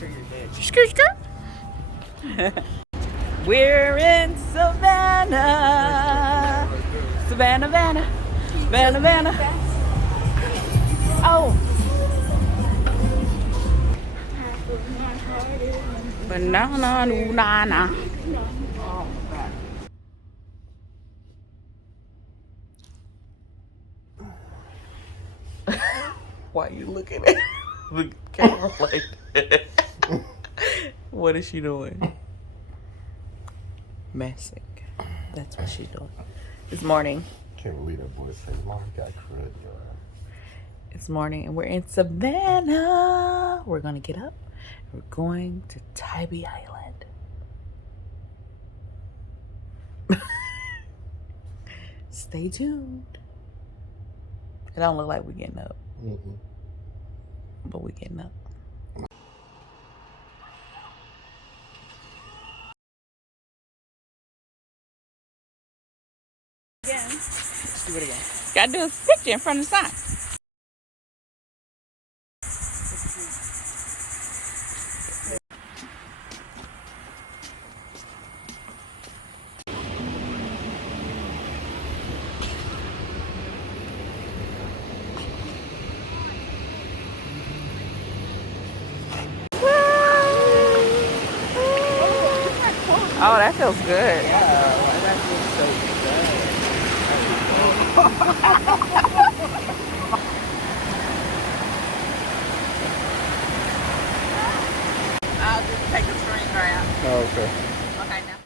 Skirt, skirt. We're in Savannah. Savannah, Savannah, Savannah, Savannah. Oh. Banana, banana. Why are you looking at the camera like that? What is she doing? Messing. That's what she's doing. It's morning. Can't believe that boy said, Mom, you got crud, yo. It's morning and we're in Savannah. We're gonna get up. We're going to Tybee Island. Stay tuned. It don't look like we're getting up. But we're getting up. Again. Let's do it again. Gotta do a picture in front of the sign. Oh, that feels good. Yeah, that feels so I'll just take a screen grab. Oh, okay. Okay, now.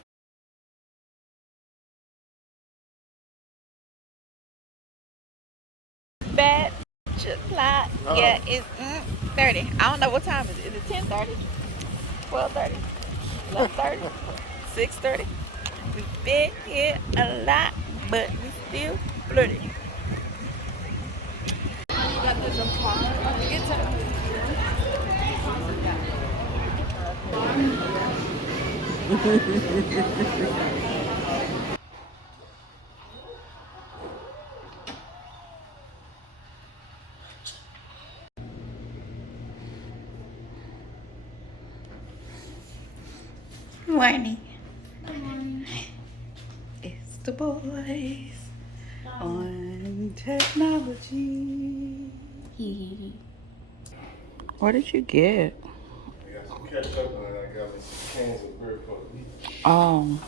Bad supply. Yeah, it's 30. I don't know what time is it. Is it 10:30? 12:30? 11:30? 6:30? We've been here a lot, but we still flirting. Got this apart. Get to Morning. Good morning. It's the boys on technology. What did you get? I got some ketchup and I got me some cans of beer for the week. Oh.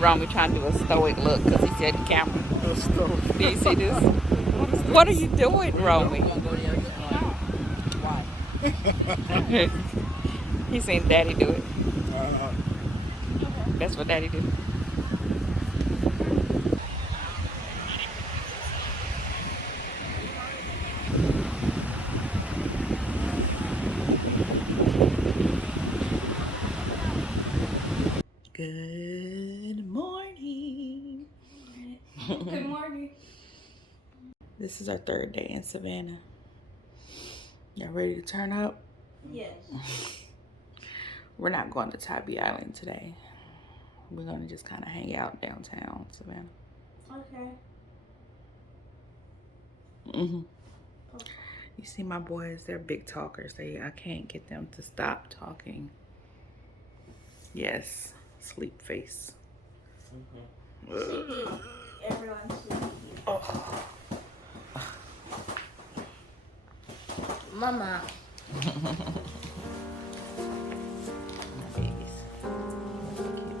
Romy trying to do a stoic look because he said the camera. Do you see this? What are you doing, Romy? He seen Daddy do it. That's what Daddy do. Good morning. Good morning. This is our third day in Savannah. Y'all ready to turn up? Yes. We're not going to Tybee Island today. We're gonna just kind of hang out downtown Savannah. Okay. You see my boys, they're big talkers. I can't get them to stop talking. Yes, sleep face. Everyone's sleepy. Oh. Mama. My babies. So cute.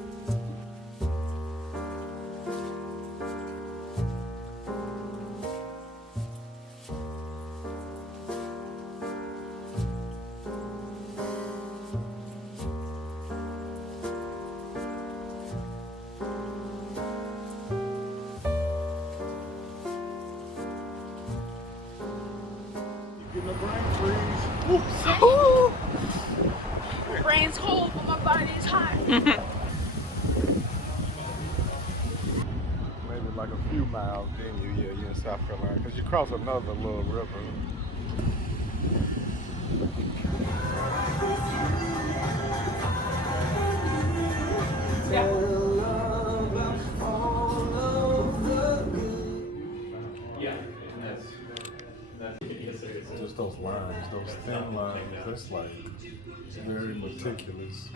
Getting a brain freeze. Ooh. Brain's cold, but my body's hot. few miles, then you're in South Carolina. Because you cross another little river. Just those lines, those thin lines, that's like very meticulous.